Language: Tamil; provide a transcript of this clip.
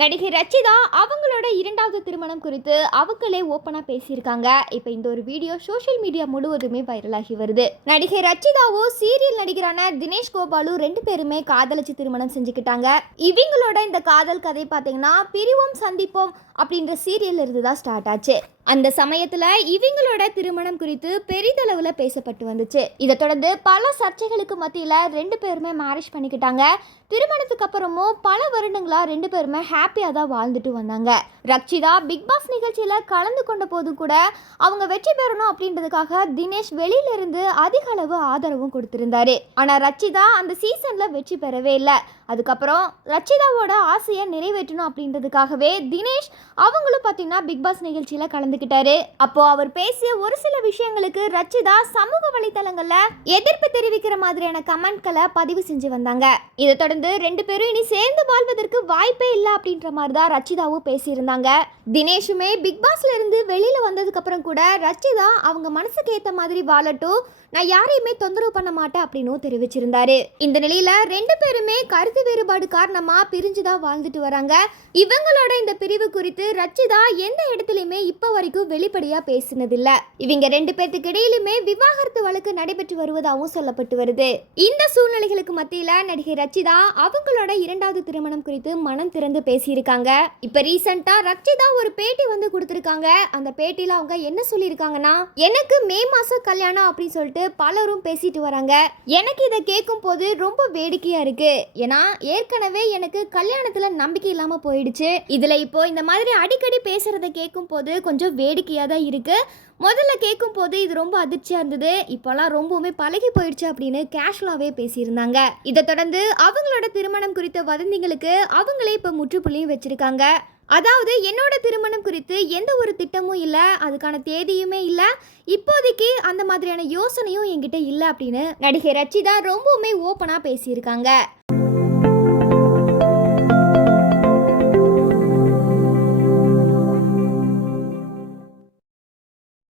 நடிகை ரச்சிதா அவங்களோட இரண்டாவது திருமணம் குறித்து அவங்களே ஓப்பனா பேசியிருக்காங்க. இப்போ இந்த ஒரு வீடியோ சோஷியல் மீடியா முழுவதுமே வைரலாகி வருது. நடிகை ரச்சிதாவும் சீரியல் நடிகரான தினேஷ் கோபாலு ரெண்டு பேருமே காதலிச்சு திருமணம் செஞ்சுக்கிட்டாங்க. இவங்களோட இந்த காதல் கதை பார்த்தீங்கன்னா பிரிவோம் சந்திப்போம் அப்படின்ற சீரியல் இருந்து தான் ஸ்டார்ட் ஆச்சு. அந்த சமயத்துல இவங்களோட திருமணம் குறித்து பெரிதளவுல பேசப்பட்டு வந்துச்சு. இதை தொடர்ந்து பல சர்ச்சைகளுக்கு மத்தியில ரெண்டு பேருமே மேரேஜ் பண்ணிக்கிட்டாங்க. திருமணத்துக்கு அப்புறமும் பல வருடங்களா ரெண்டு பேருமே ஹாப்பியா தான் வாழ்ந்துட்டு வந்தாங்க. ரச்சிதா பிக் பாஸ் நிகழ்ச்சியில கலந்து கொண்ட போது கூட அவங்க வெற்றி பெறணும் அப்படின்றதுக்காக தினேஷ் வெளியில இருந்து அதிக அளவு ஆதரவும் கொடுத்திருந்தாரு. ஆனா ரச்சிதா அந்த சீசன்ல வெற்றி பெறவே இல்லை. அதுக்கப்புறம் ரச்சிதாவோட ஆசையை நிறைவேற்றணும் அப்படின்றதுக்காகவே தினேஷ் அவங்களும் பார்த்தீங்கன்னா பிக் பாஸ் நிகழ்ச்சியில கலந்துக்கிட்டாரு. அப்போ அவர் பேசிய ஒரு சில விஷயங்களுக்கு ரச்சிதா சமூக வலைதளங்கள்ல எதிர்ப்பு தெரிவிக்கிற மாதிரியான கமெண்ட்களை பதிவு செஞ்சு வந்தாங்க. இதை தொடர்ந்து ரெண்டு பேரும் இனி சேர்ந்து வாழ்வதற்கு வாய்ப்பே இல்லை அப்படின்ற மாதிரி தான் ரச்சிதாவும் பேசியிருந்தாங்க. தினேஷுமே பிக் பாஸ்ல இருந்து வெளியில வந்ததுக்கு அப்புறம் கூட ரச்சிதா அவங்க மனசுக்கு ஏற்ற மாதிரி வாழட்டும், நான் யாரையுமே தொந்தரவு பண்ண மாட்டேன் அப்படின்னு தெரிவிச்சிருந்தாரு. இந்த நிலையில ரெண்டு பேருமே கருத்து வேறுபாடு காரணமா பிரிஞ்சுதான் வாழ்ந்துட்டு வராங்க. இவங்களோட இந்த பிரிவு குறித்து ரச்சிதா எந்த இடத்துலயுமே இப்ப வரைக்கும் வெளிப்படையா பேசினதில்ல. இவங்க ரெண்டு பேருக்கு இடையிலுமே விவாகரத்து வழக்கு நடைபெற்று வருவதாகவும் சொல்லப்பட்டு வருது. இந்த சூழ்நிலைகளுக்கு மத்தியில நடிகை ரச்சிதா அவங்களோட இரண்டாவது திருமணம் குறித்து மனம் திறந்து பேசியிருக்காங்க. இப்ப ரீசெண்டா ரச்சிதா ஒரு பேட்டி வந்து கொடுத்திருக்காங்க. அந்த பேட்டியில அவங்க என்ன சொல்லியிருக்காங்கன்னா, எனக்கு மே மாசம் கல்யாணம் அப்படின்னு சொல்லிட்டு பலரும் பேசிட்டு வராங்க. எனக்கு இதை கேட்கும் போது ரொம்ப வேடிக்கையா இருக்கு. ஏன்னா ஏற்கனவே எனக்கு கல்யாணத்துல நம்பிக்கை இல்லாம போயிடுச்சு. இதுல இப்போ இந்த மாதிரி அடிக்கடி பேசுறதை கேட்கும் போது கொஞ்சம் வேடிக்கையா தான் இருக்கு. முதல்ல கேட்கும் போது இது ரொம்ப அதிர்ச்சியா இருந்தது, இப்போலாம் ரொம்பவுமே பழகி போயிடுச்சு அப்படின்னு கேஷுவலாவே பேசியிருந்தாங்க. இதை தொடர்ந்து அவங்களோட திருமணம் குறித்த வதந்திகளுக்கு அவங்களே இப்போ முற்றுப்புள்ளியும் வச்சிருக்காங்க. அதாவது என்னோட திருமணம் குறித்து எந்த ஒரு திட்டமும் இல்லை, அதுக்கான தேதியுமே இல்லை, இப்போதைக்கு அந்த மாதிரியான யோசனையும் என்கிட்ட இல்லை அப்படின்னு நடிகை ரச்சிதா ரொம்பவுமே ஓப்பனாக பேசியிருக்காங்க.